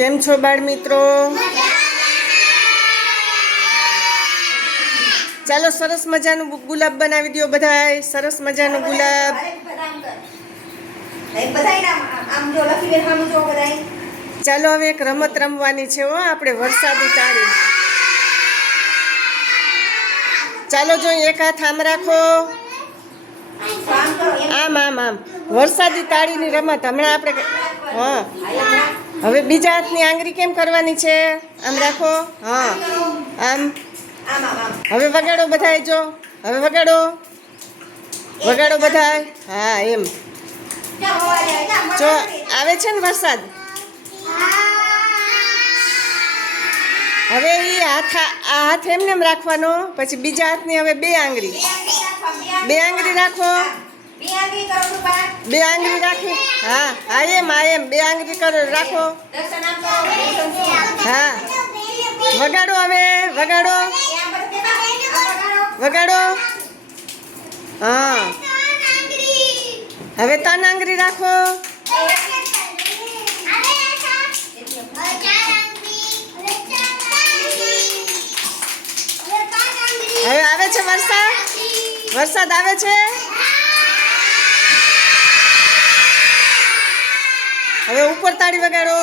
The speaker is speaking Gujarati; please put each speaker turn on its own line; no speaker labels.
કેમ છો બાળ મિત્રો ચાલો સરસ મજાનું ગુલાબ બનાવી દો બધાય. સરસ મજાનું ગુલાબ. ચાલો હવે એક રમત રમવાની છે હો, આપણે વરસાદી તાળી. ચાલો જો એક હાથ આમ રાખો. આમ આમ આમ. વરસાદી તાળીની રમત હમણાં આપણે હા. હવે બીજા હાથની આંગળી કેમ કરવાની છે? આમ રાખો. હા. આમ. હવે વગાડો બધાય જો. હવે વગાડો. વગાડો બધાય. હા, એમ. જો, આવે છે ને વરસાદ? હવે એ હાથ, આ હાથ એમને એમ રાખવાનો. પછી બીજા હાથની હવે બે આંગળી. બે આંગળી રાખો. બે આંગળી રાખી. હા હા એમ હા એમ બે આંગળી કરો, રાખો. હા. વગાડો હવે, વગાડો. વગાડો. હા. હવે ત્રણ આંગળી રાખો. હવે આવે છે વરસાદ? વરસાદ આવે છે? હવે ઉપર તાળી વગાડો.